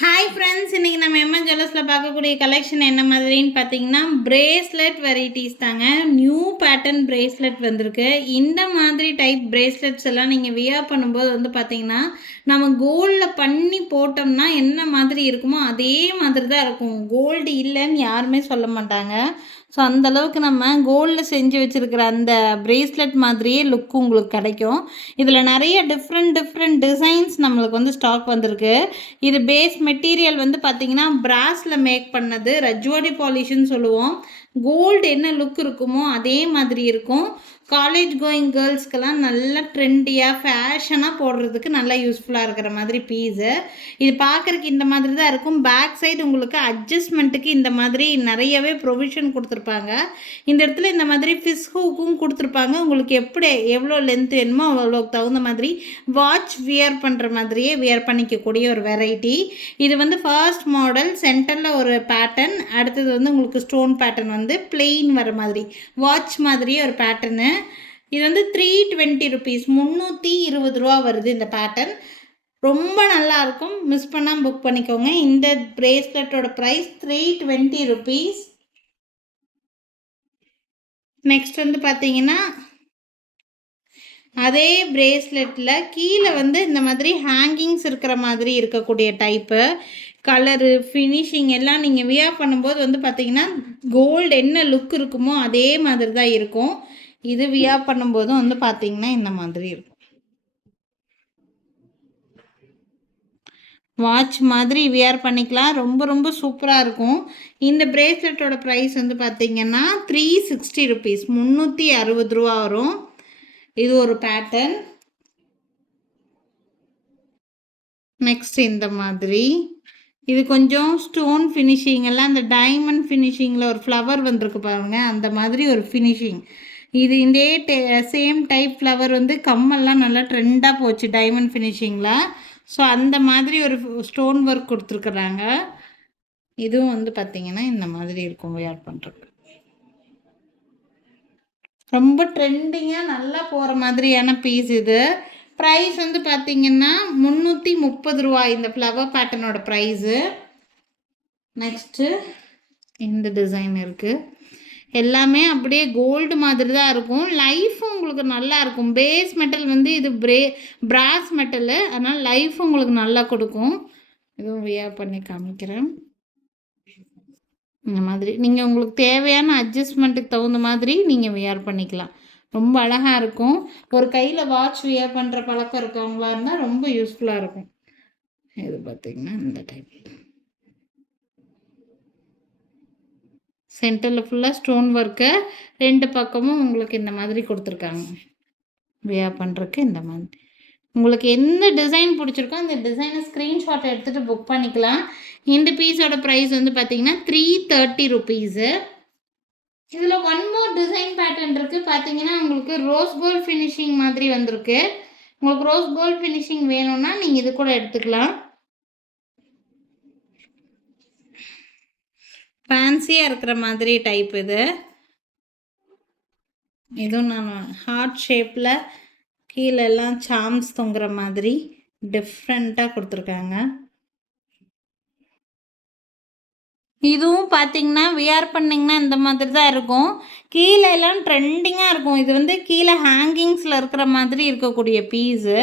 Hi friends, இன்றைக்கி நம்ம MN ஜுவல்லர்ஸில் பார்க்கக்கூடிய கலெக்ஷன் என்ன மாதிரின்னு பார்த்தீங்கன்னா பிரேஸ்லெட் வெரைட்டிஸ் தாங்க. நியூ பேட்டர்ன் பிரேஸ்லெட் வந்திருக்கு. இந்த மாதிரி டைப் பிரேஸ்லெட்ஸ் எல்லாம் நீங்கள் வியர் பண்ணும்போது வந்து பார்த்தீங்கன்னா நம்ம கோல்டில் பண்ணி போட்டோம்னா என்ன மாதிரி இருக்குமோ அதே மாதிரி தான் இருக்கும். கோல்டு இல்லைன்னு யாருமே சொல்ல மாட்டாங்க. ஸோ அந்தளவுக்கு நம்ம கோல்டில் செஞ்சு வச்சுருக்கிற அந்த பிரேஸ்லெட் மாதிரியே லுக் உங்களுக்கு கிடைக்கும். இதில் நிறைய டிஃப்ரெண்ட் டிசைன்ஸ் நம்மளுக்கு வந்து ஸ்டாக் வந்திருக்கு. இது பேஸ் மெட்டீரியல் வந்து பார்த்திங்கன்னா பிராஸில் மேக் பண்ணது, ரஜ்வாடி பாலிஷ்ன்னு சொல்லுவோம். கோல்டு என்ன லுக் இருக்குமோ அதே மாதிரி இருக்கும். காலேஜ் கோயிங் கேர்ள்ஸ்க்கெல்லாம் நல்லா ட்ரெண்டியாக ஃபேஷனாக போடுறதுக்கு நல்லா யூஸ்ஃபுல்லாக இருக்கிற மாதிரி பீஸு. இது பார்க்குறக்கு இந்த மாதிரி தான் இருக்கும். பேக் சைடு உங்களுக்கு அட்ஜஸ்ட்மெண்ட்டுக்கு இந்த மாதிரி நிறையவே ப்ரொவிஷன் கொடுத்துருப்பாங்க. இந்த இடத்துல இந்த மாதிரி ஃபிஷ் ஹூக்கும் கொடுத்துருப்பாங்க. உங்களுக்கு எப்படி எவ்வளோ லென்த் வேணுமோ அவ்வளோக்கு தகுந்த மாதிரி வாட்ச் வியர் பண்ணுற மாதிரியே வியர் பண்ணிக்கக்கூடிய ஒரு வெரைட்டி. இது வந்து ஃபர்ஸ்ட் மாடல். சென்டரில் ஒரு பேட்டர்ன், அடுத்தது வந்து உங்களுக்கு ஸ்டோன் பேட்டர்ன் வந்து பிளெயின் வர மாதிரி வாட்ச் மாதிரியே ஒரு பேட்டர்னு. இது வந்து 320 ருபீஸ், 320 ரூபா வருது இந்த பேட்டர்ன். ரொம்ப நல்லாயிருக்கும், மிஸ் பண்ணாமல் புக் பண்ணிக்கோங்க. இந்த பிரேஸ்லெட்டோட ப்ரைஸ் 320 ருபீஸ். நெக்ஸ்ட் வந்து பார்த்தீங்கன்னா அதே பிரேஸ்லெட்டில் கீழே வந்து இந்த மாதிரி ஹேங்கிங்ஸ் இருக்கிற மாதிரி இருக்கக்கூடிய டைப்பு. கலரு ஃபினிஷிங் எல்லாம் நீங்கள் வியர் பண்ணும்போது வந்து பார்த்தீங்கன்னா கோல்டு என்ன லுக் இருக்குமோ அதே மாதிரி தான் இருக்கும். இது வியர் பண்ணும்போதும் வந்து பார்த்தீங்கன்னா இந்த மாதிரி இருக்கும். வாட்ச் மாதிரி வியர் பண்ணிக்கலாம். ரொம்ப சூப்பராக இருக்கும். இந்த பிரேஸ்லெட்டோட ப்ரைஸ் வந்து பார்த்தீங்கன்னா 360 ருபீஸ், 360 ரூபா வரும். இது ஒரு பேட்டர்ன். நெக்ஸ்ட் இந்த மாதிரி இது கொஞ்சம் ஸ்டோன் ஃபினிஷிங் எல்லாம் அந்த டைமண்ட் ஃபினிஷிங்கில் ஒரு ஃப்ளவர் வந்திருக்கு பாருங்கள், அந்த மாதிரி ஒரு ஃபினிஷிங். இது இந்த சேம் டைப் ஃப்ளவர் வந்து கம்மெல்லாம் நல்லா ட்ரெண்டாக போச்சு டைமண்ட் ஃபினிஷிங்கில். ஸோ அந்த மாதிரி ஒரு ஸ்டோன் ஒர்க் கொடுத்துருக்குறாங்க. இதுவும் வந்து பார்த்திங்கன்னா இந்த மாதிரி இருக்கும் வியர் பண்ணுறதுக்கு. ரொம்ப ட்ரெண்டிங்காக நல்லா போகிற மாதிரியான பீஸ் இது. ப்ரைஸ் வந்து பார்த்திங்கன்னா 330 ரூபா இந்த ஃப்ளவர் பேட்டர்னோட ப்ரைஸு. நெக்ஸ்ட்டு இந்த டிசைன் இருக்குது. எல்லாமே அப்படியே கோல்டு மாதிரி தான் இருக்கும். லைஃப்பும் உங்களுக்கு நல்லா இருக்கும். பேஸ் மெட்டல் வந்து இது பிராஸ் மெட்டலு, அதனால் லைஃப் உங்களுக்கு நல்லா கொடுக்கும். இதுவும் வியர் பண்ணி காமிக்கிறேன். இந்த மாதிரி நீங்கள் உங்களுக்கு தேவையான அட்ஜஸ்ட்மெண்ட்டுக்கு தகுந்த மாதிரி நீங்கள் வியர் பண்ணிக்கலாம். ரொம்ப அழகாக இருக்கும். ஒரு கையில் வாட்ச் வியர் பண்ணுற பழக்கம் இருக்கவங்களா இருந்தால் ரொம்ப யூஸ்ஃபுல்லாக இருக்கும். இது பார்த்திங்கன்னா இந்த டைப் சென்டரில் ஃபுல்லாக ஸ்டோன் ஒர்க்கு, 2 பக்கமும் உங்களுக்கு இந்த மாதிரி கொடுத்துருக்காங்க வியர் பண்ணுறதுக்கு. இந்த மாதிரி உங்களுக்கு எந்த டிசைன் பிடிச்சிருக்கோ அந்த டிசைனை ஸ்க்ரீன்ஷாட் எடுத்துகிட்டு புக் பண்ணிக்கலாம். இந்த பீஸோட ப்ரைஸ் வந்து பார்த்திங்கன்னா 330 ருபீஸு. இதில் ஒன் மோர் டிசைன் பேட்டர்ன் இருக்குது. பார்த்தீங்கன்னா உங்களுக்கு ரோஸ் கோல்ட் ஃபினிஷிங் மாதிரி வந்திருக்கு. உங்களுக்கு ரோஸ் கோல்ட் ஃபினிஷிங் வேணும்னா நீங்கள் இது கூட எடுத்துக்கலாம். ஃபேன்சியாக இருக்கிற மாதிரி டைப் இது. இதுவும் நான் ஹார்ட் ஷேப்பில் கீழெல்லாம் சாம்ஸ் தொங்குற மாதிரி டிஃப்ரெண்ட்டாக கொடுத்துருக்காங்க. இதுவும் பார்த்தீங்கன்னா வியர் பண்ணிங்கன்னா இந்த மாதிரி தான் இருக்கும். கீழே எல்லாம் ட்ரெண்டிங்காக இருக்கும். இது வந்து கீழே ஹேங்கிங்ஸில் இருக்கிற மாதிரி இருக்கக்கூடிய பீஸு.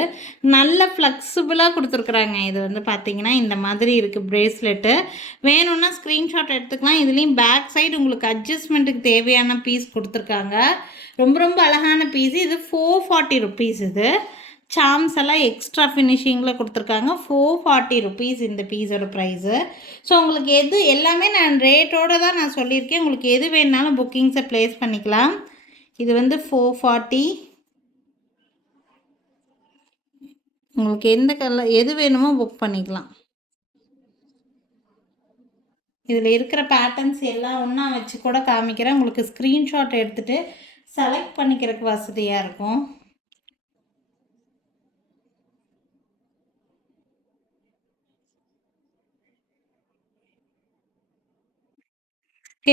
நல்ல ஃப்ளெக்சிபிளாக கொடுத்துருக்குறாங்க. இது வந்து பார்த்திங்கன்னா இந்த மாதிரி இருக்குது பிரேஸ்லெட்டு. வேணும்னா ஸ்க்ரீன்ஷாட் எடுத்துக்கலாம். இதுலேயும் பேக் சைடு உங்களுக்கு அட்ஜஸ்ட்மெண்ட்டுக்கு தேவையான பீஸ் கொடுத்துருக்காங்க. ரொம்ப அழகான பீஸு. இது 440 ருபீஸ். இது சாம்ஸ் எல்லாம் எக்ஸ்ட்ரா ஃபினிஷிங்கில் கொடுத்துருக்காங்க. 440 ருபீஸ் இந்த பீஸோட ப்ரைஸு. ஸோ உங்களுக்கு எது எல்லாமே நான் ரேட்டோடு தான் நான் சொல்லியிருக்கேன். உங்களுக்கு எது வேணுனாலும் புக்கிங்ஸை ப்ளேஸ் பண்ணிக்கலாம். இது வந்து 440. உங்களுக்கு எந்த கலர் எது வேணுமோ புக் பண்ணிக்கலாம். இதில் இருக்கிற பேட்டர்ன்ஸ் எல்லாம் ஒன்றா வச்சு கூட காமிக்கிறேன். உங்களுக்கு ஸ்க்ரீன்ஷாட் எடுத்துகிட்டு செலக்ட் பண்ணிக்கிறதுக்கு வசதியாக இருக்கும்.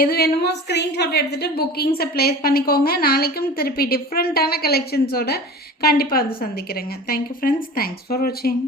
எது வேணுமோ ஸ்க்ரீன்ஷாட் எடுத்துகிட்டு புக்கிங்ஸை ப்ளேஸ் பண்ணிக்கோங்க. நாளைக்கும் திருப்பி டிஃப்ரெண்ட்டான கலெக்ஷன்ஸோட கண்டிப்பாக வந்து சந்திக்கிறேங்க. Thank you friends. தேங்க்ஸ் ஃபார் வாட்சிங்.